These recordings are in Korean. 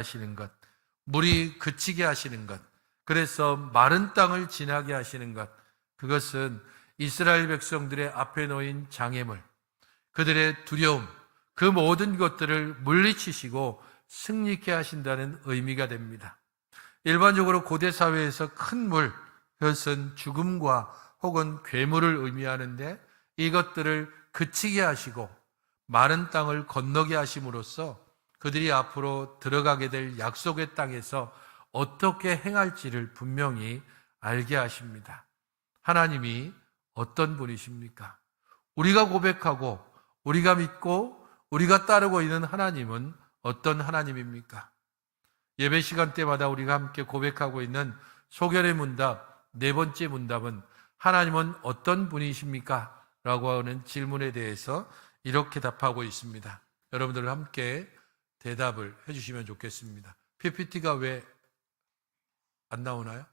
하시는 것, 물이 그치게 하시는 것, 그래서 마른 땅을 지나게 하시는 것, 그것은 이스라엘 백성들의 앞에 놓인 장애물, 그들의 두려움, 그 모든 것들을 물리치시고 승리케 하신다는 의미가 됩니다. 일반적으로 고대 사회에서 큰 물, 그것은 죽음과 혹은 괴물을 의미하는데, 이것들을 그치게 하시고 마른 땅을 건너게 하심으로써 그들이 앞으로 들어가게 될 약속의 땅에서 어떻게 행할지를 분명히 알게 하십니다. 하나님이 어떤 분이십니까? 우리가 고백하고 우리가 믿고 우리가 따르고 있는 하나님은 어떤 하나님입니까? 예배 시간 때마다 우리가 함께 고백하고 있는 소결의 문답, 네 번째 문답은 하나님은 어떤 분이십니까? 라고 하는 질문에 대해서 이렇게 답하고 있습니다. 여러분들 함께 대답을 해주시면 좋겠습니다. PPT가 왜 안 나오나요?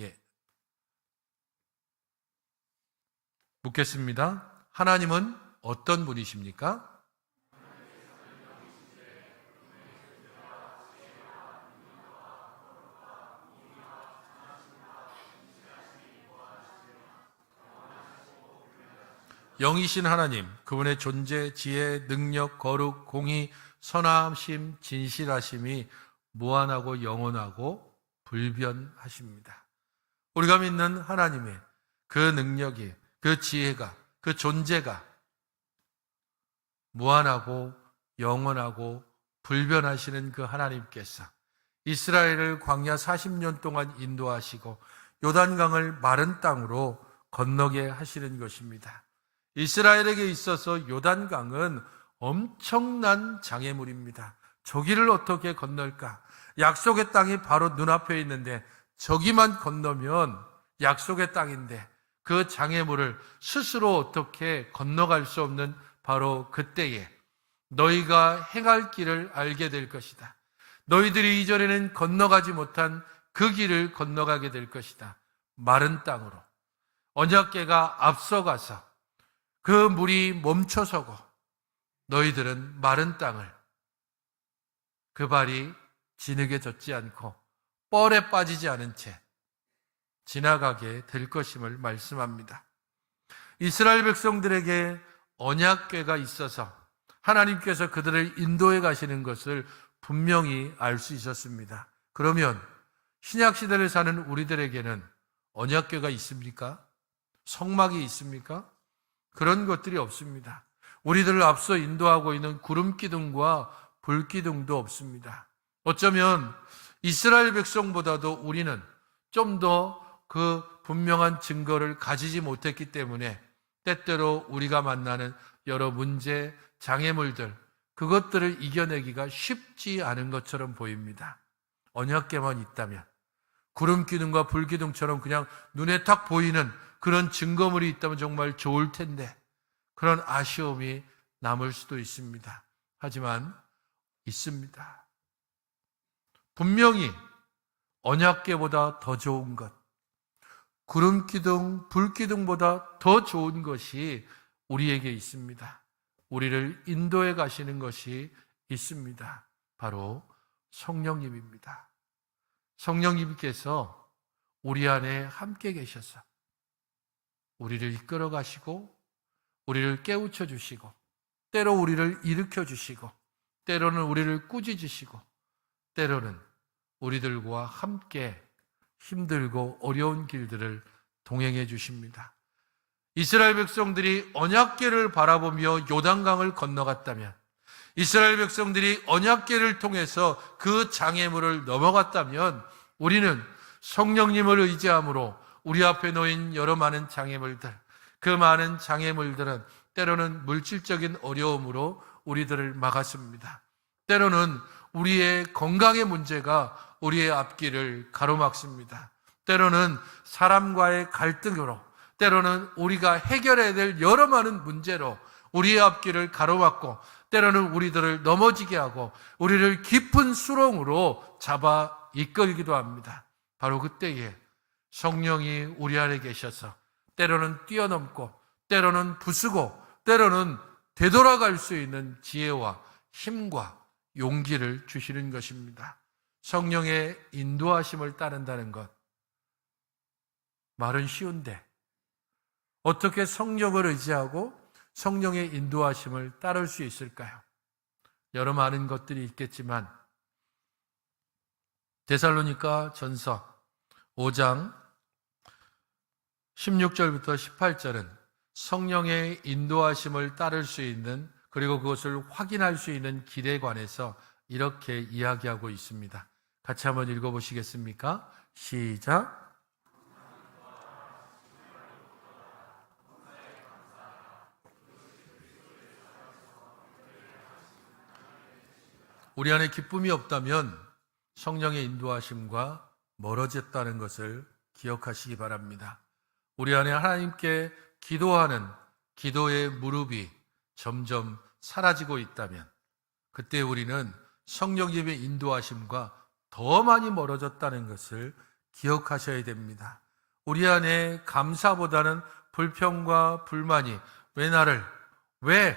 예. 묻겠습니다. 하나님은 어떤 분이십니까? 영이신 하나님, 그분의 존재, 지혜, 능력, 거룩, 공의, 선함심, 진실하심이 무한하고 영원하고 불변하십니다. 우리가 믿는 하나님의 그 능력이, 그 지혜가, 그 존재가 무한하고 영원하고 불변하시는 그 하나님께서 이스라엘을 광야 40년 동안 인도하시고 요단강을 마른 땅으로 건너게 하시는 것입니다. 이스라엘에게 있어서 요단강은 엄청난 장애물입니다. 저기를 어떻게 건널까? 약속의 땅이 바로 눈앞에 있는데 저기만 건너면 약속의 땅인데 그 장애물을 스스로 어떻게 건너갈 수 없는 바로 그때에 너희가 행할 길을 알게 될 것이다. 너희들이 이전에는 건너가지 못한 그 길을 건너가게 될 것이다. 마른 땅으로 언약궤가 앞서가서 그 물이 멈춰서고 너희들은 마른 땅을 그 발이 진흙에 젖지 않고 뻘에 빠지지 않은 채 지나가게 될 것임을 말씀합니다. 이스라엘 백성들에게 언약궤가 있어서 하나님께서 그들을 인도해 가시는 것을 분명히 알 수 있었습니다. 그러면 신약 시대를 사는 우리들에게는 언약궤가 있습니까? 성막이 있습니까? 그런 것들이 없습니다. 우리들을 앞서 인도하고 있는 구름 기둥과 불 기둥도 없습니다. 어쩌면 이스라엘 백성보다도 우리는 좀 더 그 분명한 증거를 가지지 못했기 때문에 때때로 우리가 만나는 여러 문제, 장애물들, 그것들을 이겨내기가 쉽지 않은 것처럼 보입니다. 언약궤만 있다면, 구름 기둥과 불 기둥처럼 그냥 눈에 딱 보이는 그런 증거물이 있다면 정말 좋을 텐데 그런 아쉬움이 남을 수도 있습니다. 하지만 있습니다. 분명히 언약궤보다 더 좋은 것, 구름 기둥, 불 기둥보다 더 좋은 것이 우리에게 있습니다. 우리를 인도해 가시는 것이 있습니다. 바로 성령님입니다. 성령님께서 우리 안에 함께 계셔서 우리를 이끌어 가시고 우리를 깨우쳐 주시고 때로 우리를 일으켜 주시고 때로는 우리를 꾸짖으시고 때로는 우리들과 함께 힘들고 어려운 길들을 동행해 주십니다. 이스라엘 백성들이 언약궤를 바라보며 요단강을 건너갔다면, 이스라엘 백성들이 언약궤를 통해서 그 장애물을 넘어갔다면 우리는 성령님을 의지함으로 우리 앞에 놓인 여러 많은 장애물들, 그 많은 장애물들은 때로는 물질적인 어려움으로 우리들을 막았습니다. 때로는 우리의 건강의 문제가 우리의 앞길을 가로막습니다. 때로는 사람과의 갈등으로, 때로는 우리가 해결해야 될 여러 많은 문제로 우리의 앞길을 가로막고 때로는 우리들을 넘어지게 하고 우리를 깊은 수렁으로 잡아 이끌기도 합니다. 바로 그때에 성령이 우리 안에 계셔서 때로는 뛰어넘고 때로는 부수고 때로는 되돌아갈 수 있는 지혜와 힘과 용기를 주시는 것입니다. 성령의 인도하심을 따른다는 것, 말은 쉬운데 어떻게 성령을 의지하고 성령의 인도하심을 따를 수 있을까요? 여러 많은 것들이 있겠지만 데살로니가 전서 5장 16절부터 18절은 성령의 인도하심을 따를 수 있는, 그리고 그것을 확인할 수 있는 길에 관해서 이렇게 이야기하고 있습니다. 같이 한번 읽어보시겠습니까? 시작. 우리 안에 기쁨이 없다면 성령의 인도하심과 멀어졌다는 것을 기억하시기 바랍니다. 우리 안에 하나님께 기도하는 기도의 무릎이 점점 사라지고 있다면 그때 우리는 성령님의 인도하심과 더 많이 멀어졌다는 것을 기억하셔야 됩니다. 우리 안에 감사보다는 불평과 불만이 왜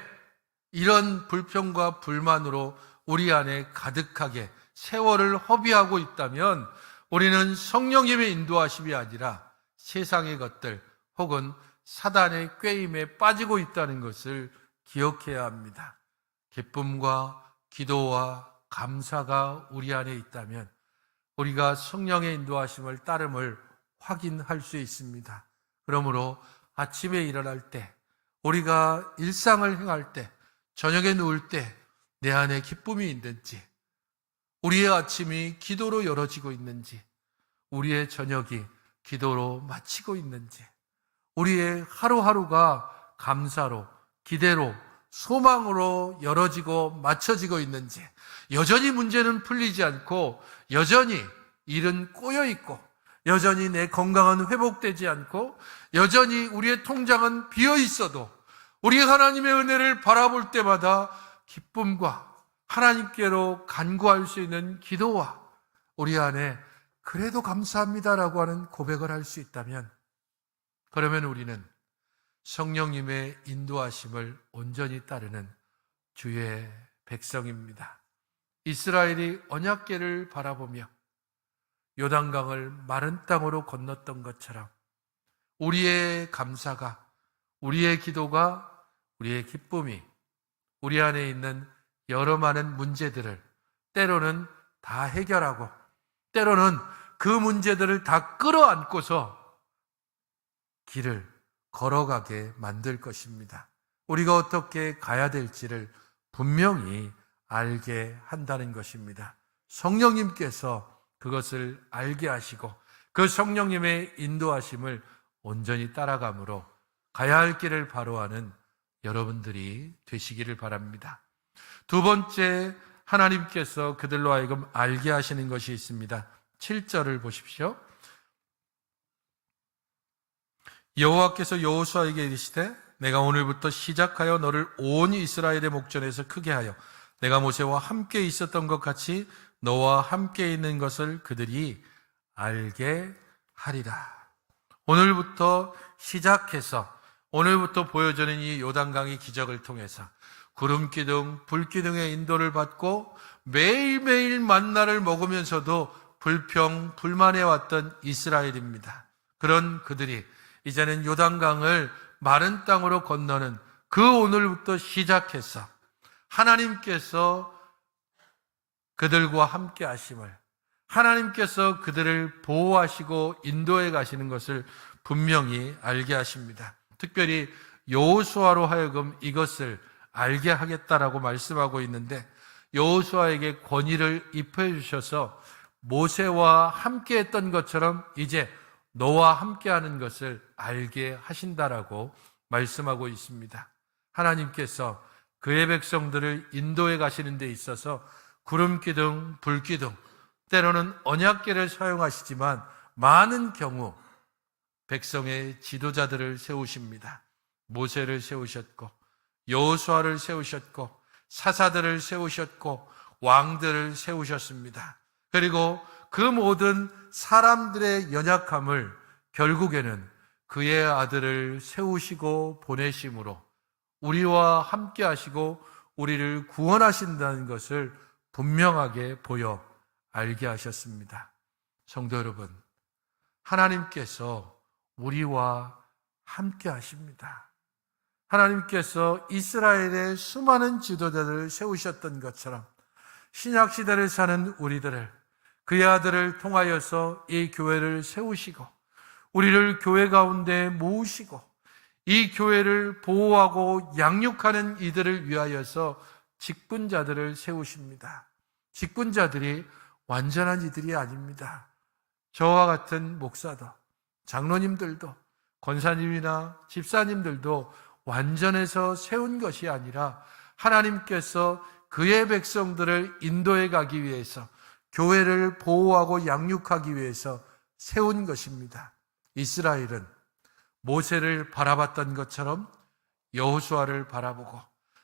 이런 불평과 불만으로 우리 안에 가득하게 세월을 허비하고 있다면 우리는 성령님의 인도하심이 아니라 세상의 것들 혹은 사단의 꾀임에 빠지고 있다는 것을 기억해야 합니다. 기쁨과 기도와 감사가 우리 안에 있다면 우리가 성령의 인도하심을 따름을 확인할 수 있습니다. 그러므로 아침에 일어날 때, 우리가 일상을 행할 때, 저녁에 누울 때 내 안에 기쁨이 있는지, 우리의 아침이 기도로 열어지고 있는지, 우리의 저녁이 기도로 마치고 있는지, 우리의 하루하루가 감사로, 기대로, 소망으로 열어지고 맞춰지고 있는지, 여전히 문제는 풀리지 않고 여전히 일은 꼬여있고 여전히 내 건강은 회복되지 않고 여전히 우리의 통장은 비어있어도 우리 하나님의 은혜를 바라볼 때마다 기쁨과 하나님께로 간구할 수 있는 기도와 우리 안에 그래도 감사합니다라고 하는 고백을 할 수 있다면, 그러면 우리는 성령님의 인도하심을 온전히 따르는 주의 백성입니다. 이스라엘이 언약궤를 바라보며 요단강을 마른 땅으로 건넜던 것처럼 우리의 감사가, 우리의 기도가, 우리의 기쁨이 우리 안에 있는 여러 많은 문제들을 때로는 다 해결하고 때로는 그 문제들을 다 끌어안고서 길을 걸어가게 만들 것입니다. 우리가 어떻게 가야 될지를 분명히 알게 한다는 것입니다. 성령님께서 그것을 알게 하시고 그 성령님의 인도하심을 온전히 따라감으로 가야 할 길을 바로하는 여러분들이 되시기를 바랍니다. 두 번째, 하나님께서 그들로 하여금 알게 하시는 것이 있습니다. 7절을 보십시오. 여호와께서 여호수아에게 이르시되 내가 오늘부터 시작하여 너를 온 이스라엘의 목전에서 크게 하여 내가 모세와 함께 있었던 것 같이 너와 함께 있는 것을 그들이 알게 하리라. 오늘부터 시작해서 오늘부터 보여주는 이 요단강의 기적을 통해서 구름기둥, 불기둥의 인도를 받고 매일매일 만나를 먹으면서도 불평, 불만해왔던 이스라엘입니다. 그런 그들이 이제는 요단강을 마른 땅으로 건너는 그 오늘부터 시작해서 하나님께서 그들과 함께 하심을, 하나님께서 그들을 보호하시고 인도해 가시는 것을 분명히 알게 하십니다. 특별히 여호수아로 하여금 이것을 알게 하겠다라고 말씀하고 있는데, 여호수아에게 권위를 입혀 주셔서 모세와 함께 했던 것처럼 이제 너와 함께 하는 것을 알게 하신다라고 말씀하고 있습니다. 하나님께서 그의 백성들을 인도해 가시는 데 있어서 구름기둥, 불기둥, 때로는 언약궤를 사용하시지만 많은 경우 백성의 지도자들을 세우십니다. 모세를 세우셨고 여호수아를 세우셨고 사사들을 세우셨고 왕들을 세우셨습니다. 그리고 그 모든 사람들의 연약함을 결국에는 그의 아들을 세우시고 보내심으로 우리와 함께 하시고 우리를 구원하신다는 것을 분명하게 보여 알게 하셨습니다. 성도 여러분, 하나님께서 우리와 함께 하십니다. 하나님께서 이스라엘의 수많은 지도자들을 세우셨던 것처럼 신약시대를 사는 우리들을, 그의 아들을 통하여서 이 교회를 세우시고 우리를 교회 가운데 모으시고 이 교회를 보호하고 양육하는 이들을 위하여서 직분자들을 세우십니다. 직분자들이 완전한 이들이 아닙니다. 저와 같은 목사도, 장로님들도, 권사님이나 집사님들도 완전해서 세운 것이 아니라 하나님께서 그의 백성들을 인도해 가기 위해서, 교회를 보호하고 양육하기 위해서 세운 것입니다. 이스라엘은 모세를 바라봤던 것처럼 여호수아를 바라보고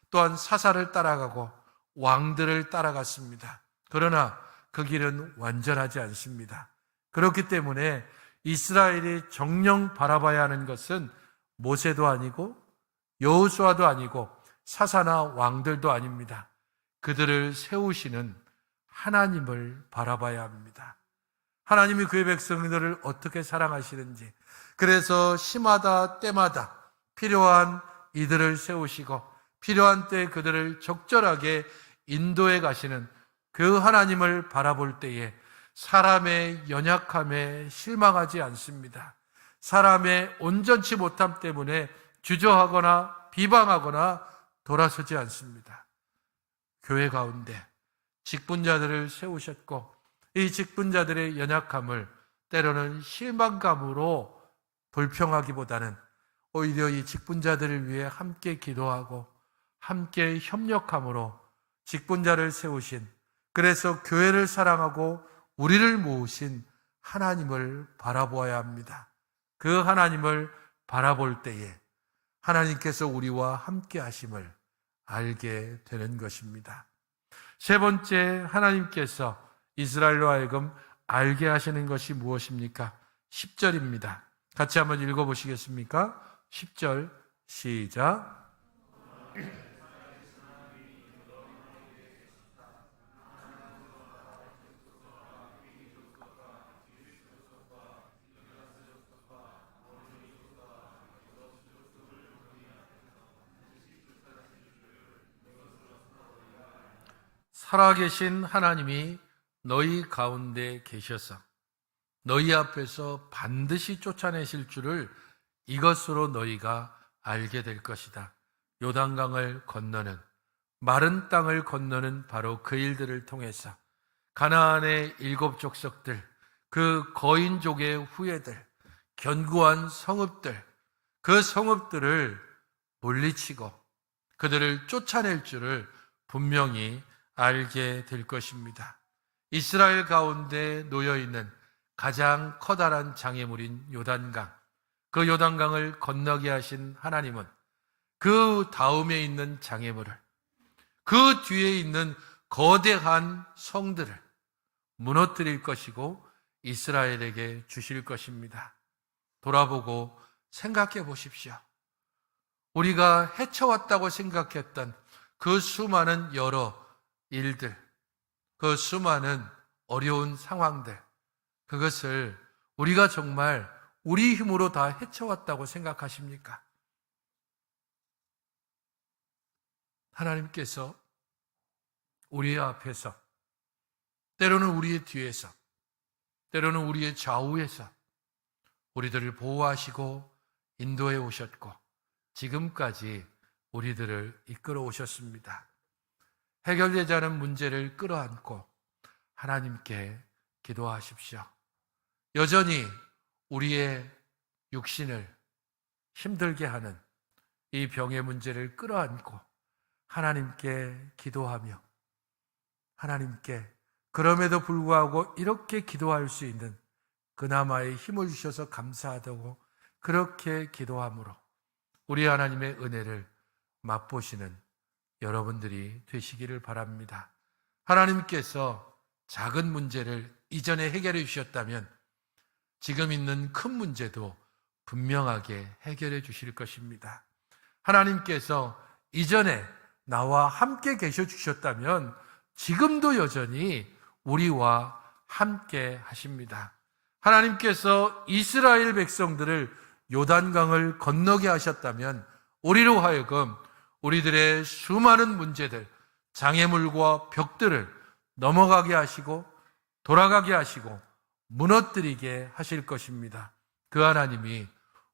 또한 사사를 따라가고 왕들을 따라갔습니다. 그러나 그 길은 완전하지 않습니다. 그렇기 때문에 이스라엘이 정녕 바라봐야 하는 것은 모세도 아니고 여호수아도 아니고 사사나 왕들도 아닙니다. 그들을 세우시는 하나님을 바라봐야 합니다. 하나님이 그의 백성들을 어떻게 사랑하시는지, 그래서 시마다 때마다 필요한 이들을 세우시고 필요한 때 그들을 적절하게 인도해 가시는 그 하나님을 바라볼 때에 사람의 연약함에 실망하지 않습니다. 사람의 온전치 못함 때문에 주저하거나 비방하거나 돌아서지 않습니다. 교회 가운데 직분자들을 세우셨고 이 직분자들의 연약함을 때로는 실망감으로 불평하기보다는 오히려 이 직분자들을 위해 함께 기도하고 함께 협력함으로 직분자를 세우신, 그래서 교회를 사랑하고 우리를 모으신 하나님을 바라보아야 합니다. 그 하나님을 바라볼 때에 하나님께서 우리와 함께 하심을 알게 되는 것입니다. 세 번째, 하나님께서 이스라엘로 하여금 알게 하시는 것이 무엇입니까? 10절입니다. 같이 한번 읽어보시겠습니까? 10절 시작. 살아계신 하나님이 너희 가운데 계셔서 너희 앞에서 반드시 쫓아내실 줄을 이것으로 너희가 알게 될 것이다. 요단강을 건너는, 마른 땅을 건너는 바로 그 일들을 통해서 가나안의 7 족속들, 그 거인족의 후예들, 견고한 성읍들, 그 성읍들을 물리치고 그들을 쫓아낼 줄을 분명히 알게 될 것입니다. 이스라엘 가운데 놓여있는 가장 커다란 장애물인 요단강, 그 요단강을 건너게 하신 하나님은 그 다음에 있는 장애물을, 그 뒤에 있는 거대한 성들을 무너뜨릴 것이고 이스라엘에게 주실 것입니다. 돌아보고 생각해 보십시오. 우리가 헤쳐왔다고 생각했던 그 수많은 여러 일들, 그 수많은 어려운 상황들, 그것을 우리가 정말 우리 힘으로 다 헤쳐왔다고 생각하십니까? 하나님께서 우리의 앞에서, 때로는 우리의 뒤에서, 때로는 우리의 좌우에서 우리들을 보호하시고 인도해 오셨고 지금까지 우리들을 이끌어 오셨습니다. 해결되지 않은 문제를 끌어안고 하나님께 기도하십시오. 여전히 우리의 육신을 힘들게 하는 이 병의 문제를 끌어안고 하나님께 기도하며 하나님께 그럼에도 불구하고 이렇게 기도할 수 있는 그나마의 힘을 주셔서 감사하다고 그렇게 기도함으로 우리 하나님의 은혜를 맛보시는 여러분들이 되시기를 바랍니다. 하나님께서 작은 문제를 이전에 해결해 주셨다면 지금 있는 큰 문제도 분명하게 해결해 주실 것입니다. 하나님께서 이전에 나와 함께 계셔 주셨다면 지금도 여전히 우리와 함께 하십니다. 하나님께서 이스라엘 백성들을 요단강을 건너게 하셨다면 우리로 하여금 우리들의 수많은 문제들, 장애물과 벽들을 넘어가게 하시고 돌아가게 하시고 무너뜨리게 하실 것입니다. 그 하나님이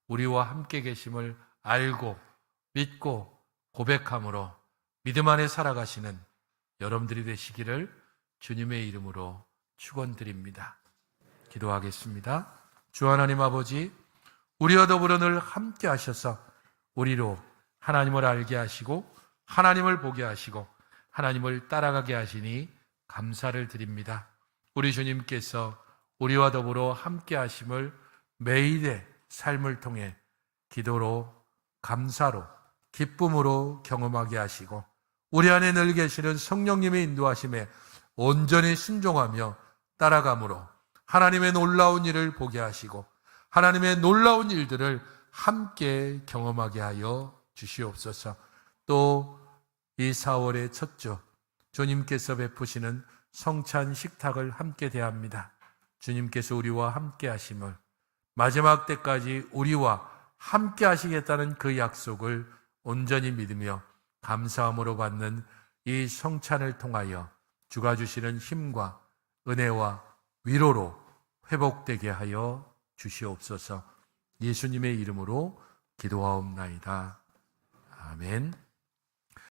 우리와 함께 계심을 알고 믿고 고백함으로 믿음 안에 살아가시는 여러분들이 되시기를 주님의 이름으로 축원드립니다. 기도하겠습니다. 주 하나님 아버지, 우리와 더불어 늘 함께 하셔서 우리로 하나님을 알게 하시고 하나님을 보게 하시고 하나님을 따라가게 하시니 감사를 드립니다. 우리 주님께서 우리와 더불어 함께 하심을 매일의 삶을 통해 기도로, 감사로, 기쁨으로 경험하게 하시고 우리 안에 늘 계시는 성령님의 인도하심에 온전히 순종하며 따라감으로 하나님의 놀라운 일을 보게 하시고 하나님의 놀라운 일들을 함께 경험하게 하여 주시옵소서. 또 이 4월의 첫 주 주님께서 베푸시는 성찬 식탁을 함께 대합니다. 주님께서 우리와 함께 하심을 마지막 때까지 우리와 함께 하시겠다는 그 약속을 온전히 믿으며 감사함으로 받는 이 성찬을 통하여 주가 주시는 힘과 은혜와 위로로 회복되게 하여 주시옵소서. 예수님의 이름으로 기도하옵나이다. 아멘.